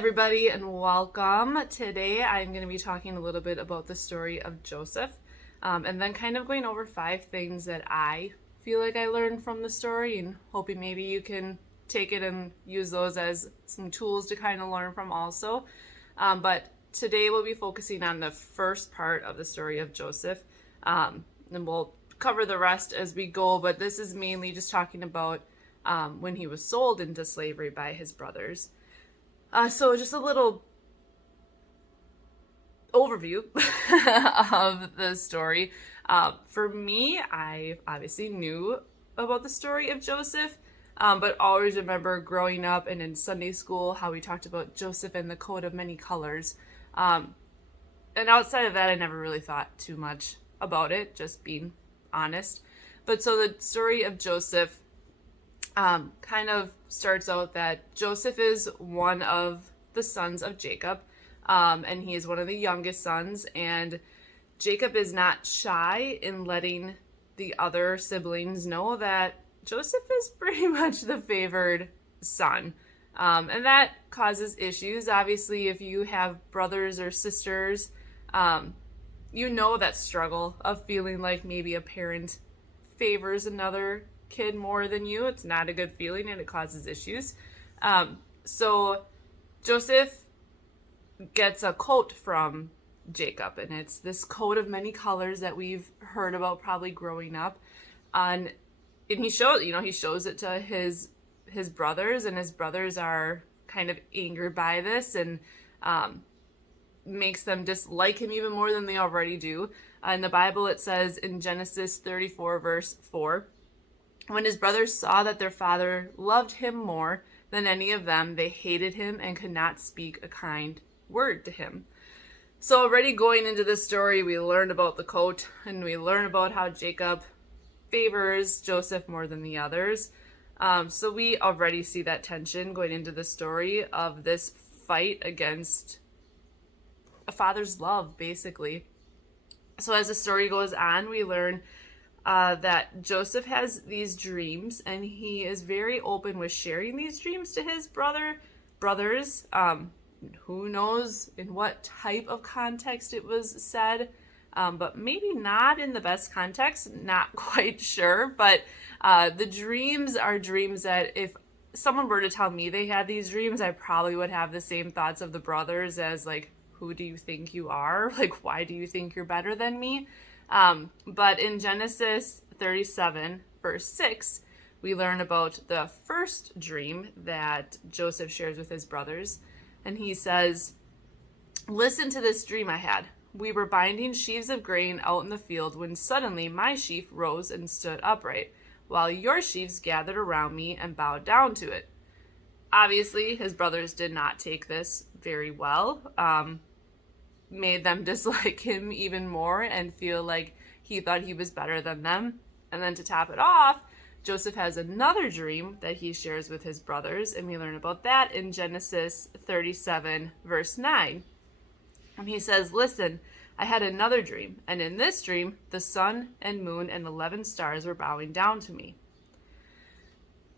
everybody, and welcome. Today I'm going to be talking a little bit about the story of Joseph, and then kind of going over 5 things that I feel like I learned from the story, and hoping maybe you can take it and use those as some tools to kind of learn from also. But today we'll be focusing on the first part of the story of Joseph, and we'll cover the rest as we go, but this is mainly just talking about when he was sold into slavery by his brothers. So just a little overview of the story. For me, I obviously knew about the story of Joseph, but always remember growing up and in Sunday school how we talked about Joseph and the coat of many colors. And outside of that, I never really thought too much about it, just being honest. But so the story of Joseph kind of starts out that Joseph is one of the sons of Jacob, and he is one of the youngest sons, and Jacob is not shy in letting the other siblings know that Joseph is pretty much the favored son, and that causes issues. Obviously, if you have brothers or sisters, you know that struggle of feeling like maybe a parent favors another kid more than you. It's not a good feeling and it causes issues. So Joseph gets a coat from Jacob, and it's this coat of many colors that we've heard about probably growing up. And he shows it to his brothers, and his brothers are kind of angered by this and makes them dislike him even more than they already do. In the Bible, it says in Genesis 34 verse 4, when his brothers saw that their father loved him more than any of them, they hated him and could not speak a kind word to him. So already going into this story, we learned about the coat, and we learn about how Jacob favors Joseph more than the others. So we already see that tension going into the story of this fight against a father's love, basically. So as the story goes on, we learn that Joseph has these dreams, and he is very open with sharing these dreams to his brothers. Who knows in what type of context it was said, but maybe not in the best context, not quite sure. But the dreams are dreams that if someone were to tell me they had these dreams, I probably would have the same thoughts of the brothers as like, who do you think you are? Like, why do you think you're better than me? But in Genesis 37, verse 6, we learn about the first dream that Joseph shares with his brothers. And he says, "Listen to this dream I had. We were binding sheaves of grain out in the field when suddenly my sheaf rose and stood upright, while your sheaves gathered around me and bowed down to it." Obviously, his brothers did not take this very well. Made them dislike him even more and feel like he thought he was better than them. And then to top it off, Joseph has another dream that he shares with his brothers, and we learn about that in Genesis 37, verse 9. And he says, "Listen, I had another dream, and in this dream, the sun and moon and 11 stars were bowing down to me."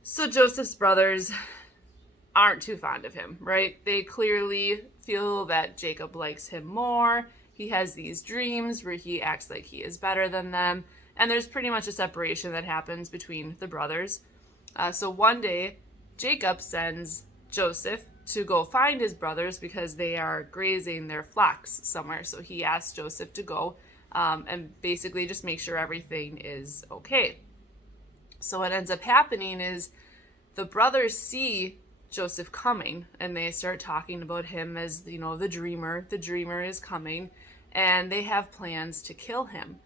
So Joseph's brothers aren't too fond of him, right? They clearly feel that Jacob likes him more. He has these dreams where he acts like he is better than them. And there's pretty much a separation that happens between the brothers. So one day, Jacob sends Joseph to go find his brothers because they are grazing their flocks somewhere. So he asks Joseph to go and basically just make sure everything is okay. So what ends up happening is the brothers see Joseph coming, and they start talking about him as, the dreamer. The dreamer is coming, and they have plans to kill him.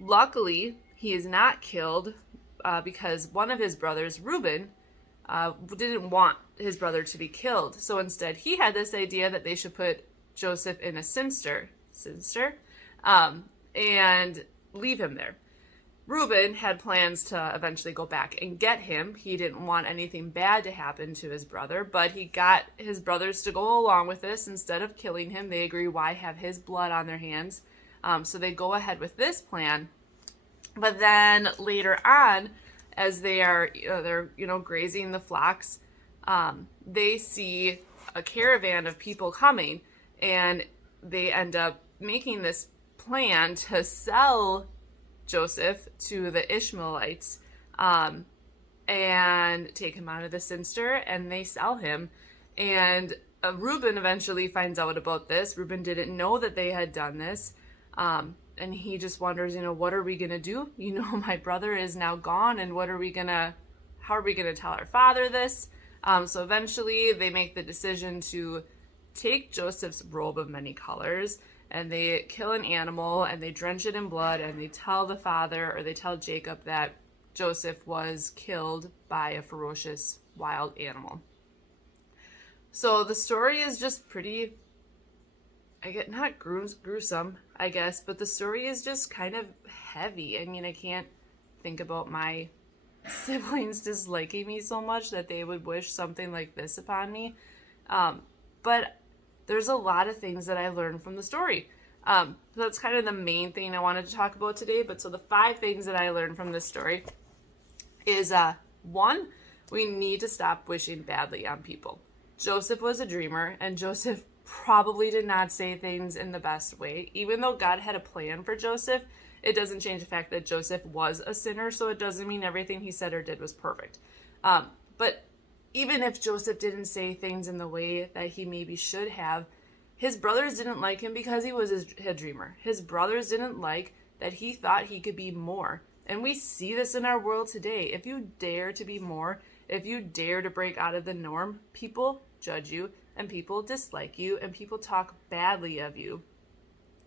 Luckily, he is not killed because one of his brothers, Reuben, didn't want his brother to be killed. So instead, he had this idea that they should put Joseph in a cinster, and leave him there. Reuben had plans to eventually go back and get him. He didn't want anything bad to happen to his brother, but he got his brothers to go along with this. Instead of killing him, they agree, why have his blood on their hands? So they go ahead with this plan. But then later on, as they are, they're grazing the flocks, they see a caravan of people coming, and they end up making this plan to sell Joseph to the Ishmaelites, and take him out of the Sinster, and they sell him. And Reuben eventually finds out about this. Reuben didn't know that they had done this. And he just wonders, what are we going to do? My brother is now gone, and how are we going to tell our father this? So eventually they make the decision to take Joseph's robe of many colors, and they kill an animal, and they drench it in blood, and they tell the father, or they tell Jacob, that Joseph was killed by a ferocious wild animal. So the story is just pretty, not gruesome, I guess, but the story is just kind of heavy. I can't think about my siblings disliking me so much that they would wish something like this upon me. But there's a lot of things that I learned from the story. So that's kind of the main thing I wanted to talk about today. But so the 5 things that I learned from this story is, 1, we need to stop wishing badly on people. Joseph was a dreamer, and Joseph probably did not say things in the best way. Even though God had a plan for Joseph, it doesn't change the fact that Joseph was a sinner, so it doesn't mean everything he said or did was perfect. But even if Joseph didn't say things in the way that he maybe should have, his brothers didn't like him because he was a dreamer. His brothers didn't like that he thought he could be more. And we see this in our world today. If you dare to be more, if you dare to break out of the norm, people judge you, and people dislike you, and people talk badly of you.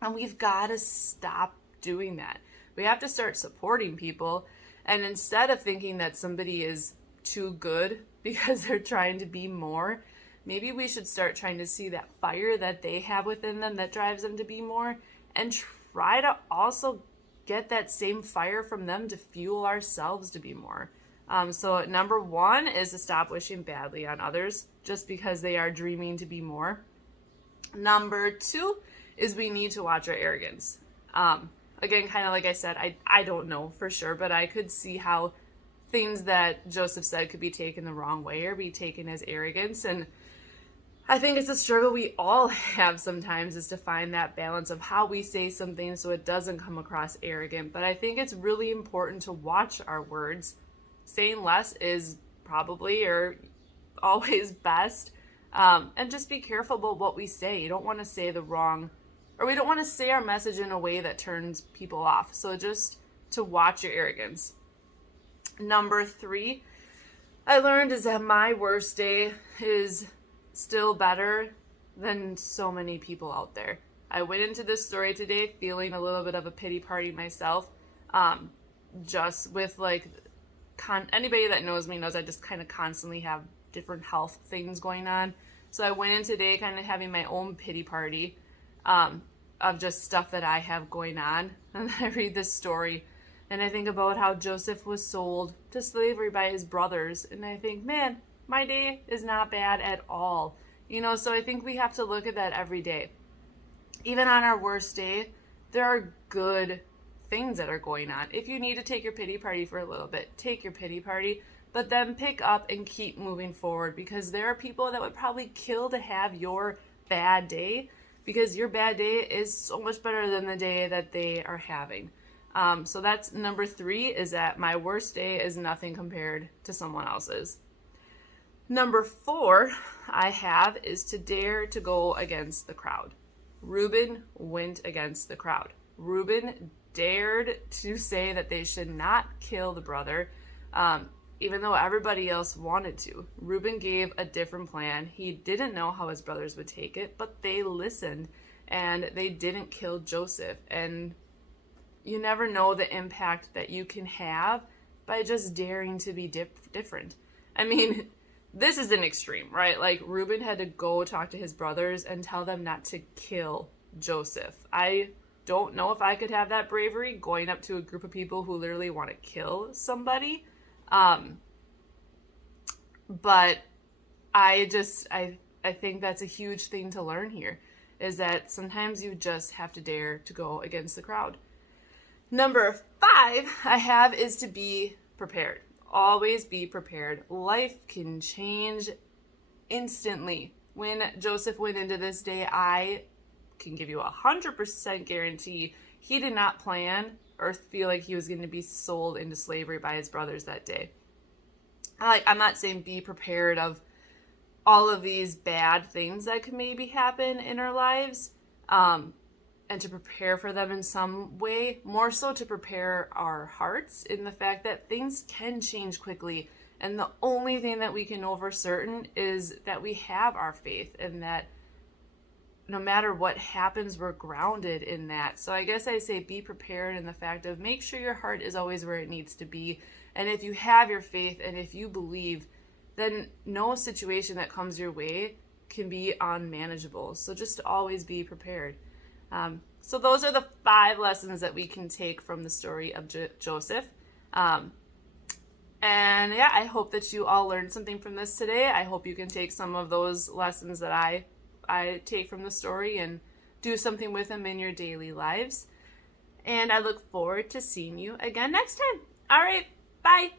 And we've got to stop doing that. We have to start supporting people, and instead of thinking that somebody is too good because they're trying to be more, maybe we should start trying to see that fire that they have within them that drives them to be more, and try to also get that same fire from them to fuel ourselves to be more. So number 1 is to stop wishing badly on others just because they are dreaming to be more. Number 2 is we need to watch our arrogance. Again, kind of like I said, I don't know for sure, but I could see how things that Joseph said could be taken the wrong way or be taken as arrogance. And I think it's a struggle we all have sometimes, is to find that balance of how we say something so it doesn't come across arrogant. But I think it's really important to watch our words. Saying less is probably or always best. And just be careful about what we say. You don't want to say the wrong, or we don't want to say our message in a way that turns people off. So just to watch your arrogance. Number 3, I learned is that my worst day is still better than so many people out there. I went into this story today feeling a little bit of a pity party myself. Just with anybody that knows me knows I just kind of constantly have different health things going on. So I went in today kind of having my own pity party of just stuff that I have going on. And then I read this story and I think about how Joseph was sold to slavery by his brothers. And I think, man, my day is not bad at all. So I think we have to look at that every day. Even on our worst day, there are good things that are going on. If you need to take your pity party for a little bit, take your pity party, but then pick up and keep moving forward, because there are people that would probably kill to have your bad day, because your bad day is so much better than the day that they are having. So that's number 3, is that my worst day is nothing compared to someone else's. Number 4 I have is to dare to go against the crowd. Reuben went against the crowd. Reuben dared to say that they should not kill the brother, even though everybody else wanted to. Reuben gave a different plan. He didn't know how his brothers would take it, but they listened, and they didn't kill Joseph. And you never know the impact that you can have by just daring to be different. I mean, this is an extreme, right? Like, Reuben had to go talk to his brothers and tell them not to kill Joseph. I don't know if I could have that bravery going up to a group of people who literally want to kill somebody. But I think that's a huge thing to learn here, is that sometimes you just have to dare to go against the crowd. Number 5 I have is to be prepared. Always be prepared. Life can change instantly. When Joseph went into this day, I can give you 100% guarantee he did not plan or feel like he was going to be sold into slavery by his brothers that day. I'm not saying be prepared of all of these bad things that could maybe happen in our lives, and to prepare for them in some way, more so to prepare our hearts in the fact that things can change quickly. And the only thing that we can know for certain is that we have our faith, and that no matter what happens, we're grounded in that. So I guess I say be prepared in the fact of make sure your heart is always where it needs to be. And if you have your faith and if you believe, then no situation that comes your way can be unmanageable. So just always be prepared. So those are the 5 lessons that we can take from the story of Joseph. And yeah, I hope that you all learned something from this today. I hope you can take some of those lessons that I take from the story and do something with them in your daily lives. And I look forward to seeing you again next time. All right, bye.